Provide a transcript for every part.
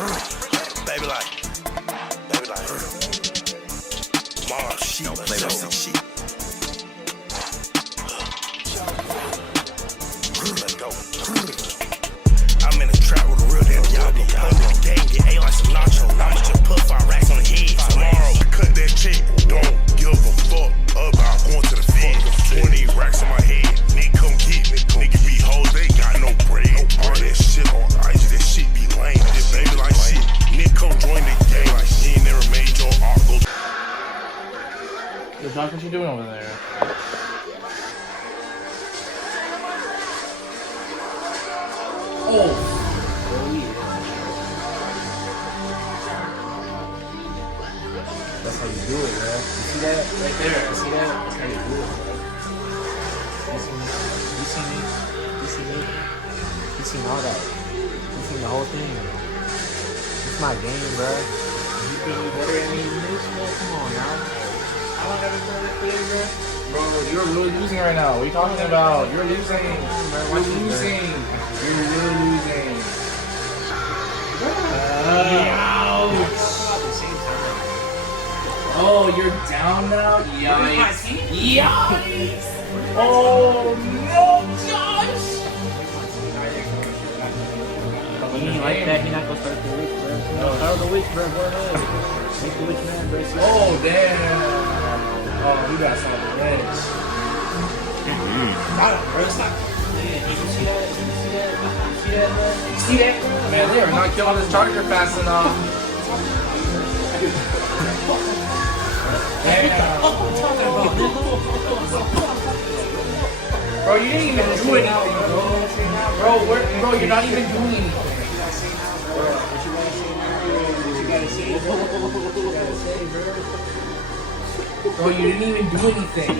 Baby like, mom, she don't play with some shit. Let's go. I'm in the trap with a real damn y'all. Play with the game, get A like some nacho. I'ma just put 5 racks on the head. Tomorrow, cut that check. Don't give a fuck about going to the Fed. 20 racks on my head. Nigga come get me. Nigga be hoes, they got no bread. All that shit on ice, that shit be lame. This baby like shit. Nigga come join the game. He ain't never made your art go. Yo, Doc, what you doing over there? Oh! That's how you do it, bro. You see that? Right there. You see that? That's how you do it, bro. You see me? You see me? You seen all that? You seen the whole thing? It's my game, bro. You think you better than me, bitch? Come on now. I don't ever play that thing, bro. Bro, you're really losing right now. What are you talking about? You're losing. You're losing. You're really losing. Ouch. Oh, you're down now? Yikes. Yikes. Oh, no, Josh. He ain't like that. He not gonna start the witch, bro. No, start the witch, bro. Go ahead. Make the witch mad, bro. Oh, damn. Oh, you got something rich. Got him, bro. Stop. Man, did you see that? Did you see that? You see that, man? You see that, bro? Man, they are not killing this charger fast enough. Damn. Bro, you didn't even do anything, bro. Bro, you're not even doing anything. Bro, you didn't even do anything.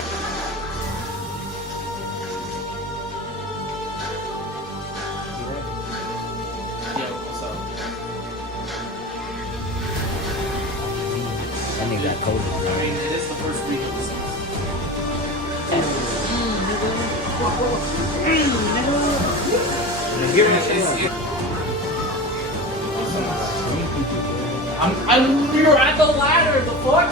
I think that cold. I mean, it is the first week of the season. You're at the ladder, the fuck?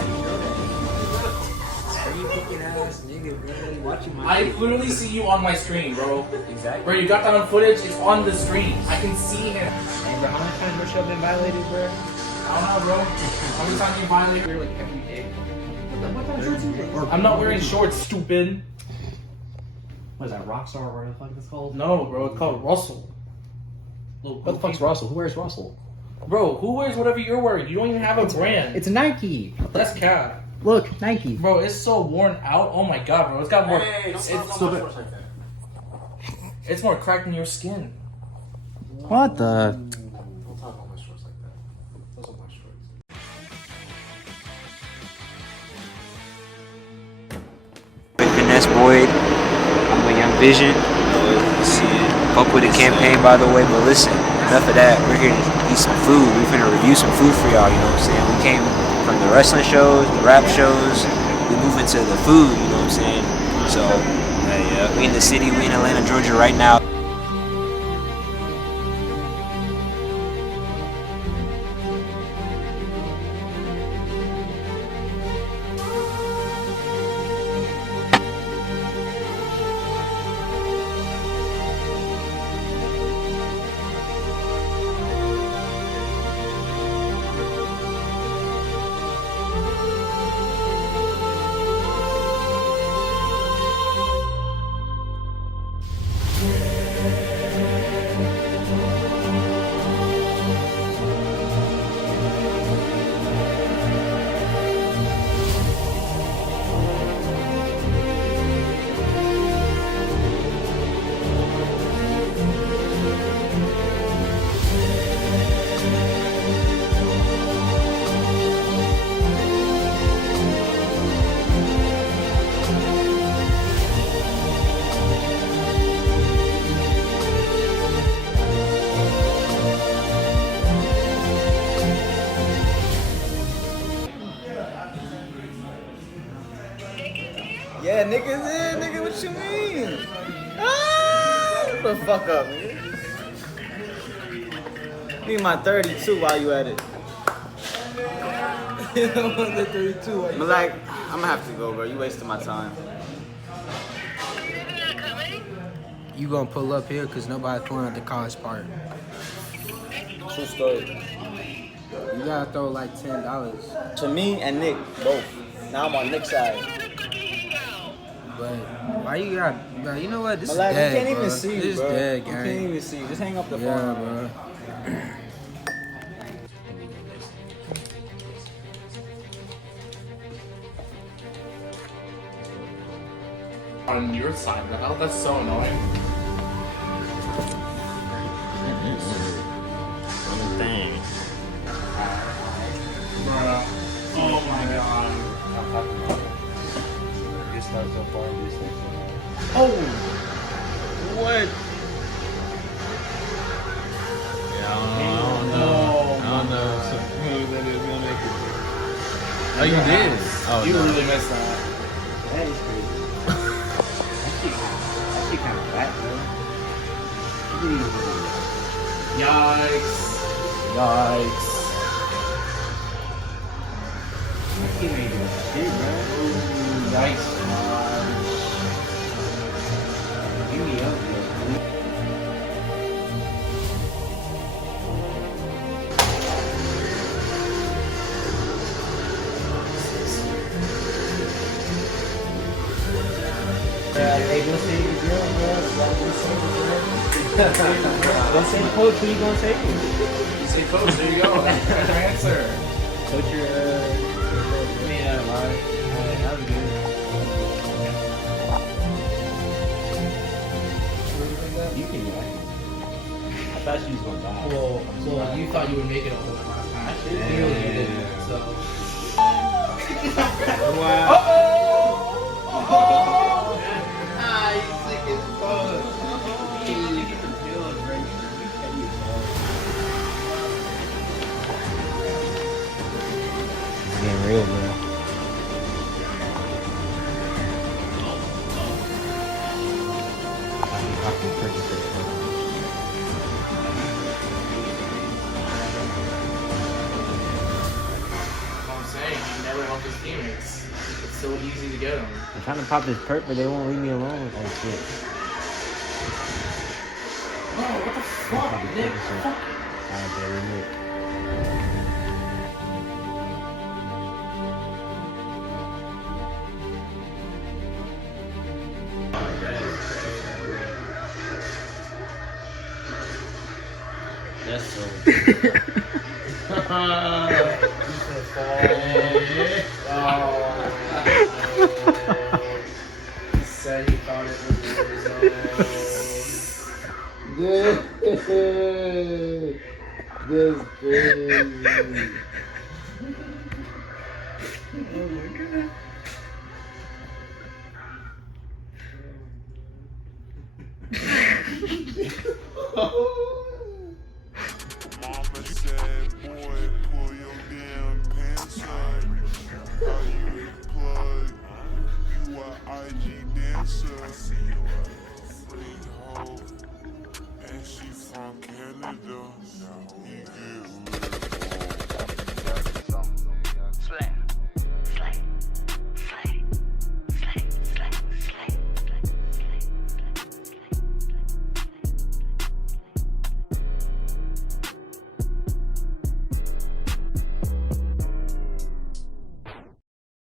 I literally see you on my screen, bro. Exactly. Bro, you got that on footage, it's on the screen. I can see him. Hey, bro, how many times your show been violated, bro? I don't know, bro. How many times you violate? You're like every day. What kind of shorts are you? I'm not wearing shorts, stupid. What is that, Rockstar or whatever the fuck it's called? No, bro, it's called Russell. What the fuck's Russell? Who wears Russell? Bro, who wears whatever you're wearing? You don't even have a brand. It's Nike. That's cat. Look, Nike. Bro, it's so worn out. Oh my god, bro. It's got more. It's more cracked than your skin. What the? Don't talk about my shorts like that. Those are my shorts. FinesseBoyd, I'm a Young Vision. Fuck with the campaign, by the way. But listen, enough of that. We're here to eat some food. We're finna review some food for y'all. You know what I'm saying? We came from the wrestling shows, the rap shows. We move into the food. You know what I'm saying? So, we in the city. We in Atlanta, Georgia, right now. Yeah, niggas in, nigga, what you mean? Ah, shut the fuck up, nigga. Need my 32 while you at it. The 32. But like, I'm gonna have to go, bro. You wasting my time. You gonna pull up here because nobody's pulling at the college park. True story. You gotta throw like $10. To me and Nick, both. Now I'm on Nick's side. But why you got, bro? You know what? This But is like, dead, we can't bro. even see, This is bro. dead, We gang. can't even see. Just hang up the Yeah, phone. bro. On your side, bro. That's so annoying. Bruh. Oh my god. Oh! What? Yeah, I don't know. So, who that is gonna make it? Oh, you did? Oh, You no. really missed that. That is crazy. That shit kind of fat, bro. Yikes. Yikes. He ain't doing shit, bro. Yikes. Give me up, bro. Hey, go save the girl, bro. Go save the girl. Go save the coach. Who you gonna take? You say coach, there you go. That's your answer. Coach your, Yeah, right. that was good. You can go. I thought she was gonna die. Well, you thought you would make it all the way last time. Actually, clearly you didn't. So. It's getting real, bro. I can purchase it. That's what I'm saying. You never help his teammates. It's so easy to get them. I'm trying to pop this perk, but they won't leave me alone. Oh shit. Oh, what the fuck, Nick? Fuck. Alright, baby, Nick. That's so. He said he thought it was the result. That's crazy. Mama said, boy, pull your damn pants up. How you the plug? You a IG dancer. Free hoe. And she from Canada.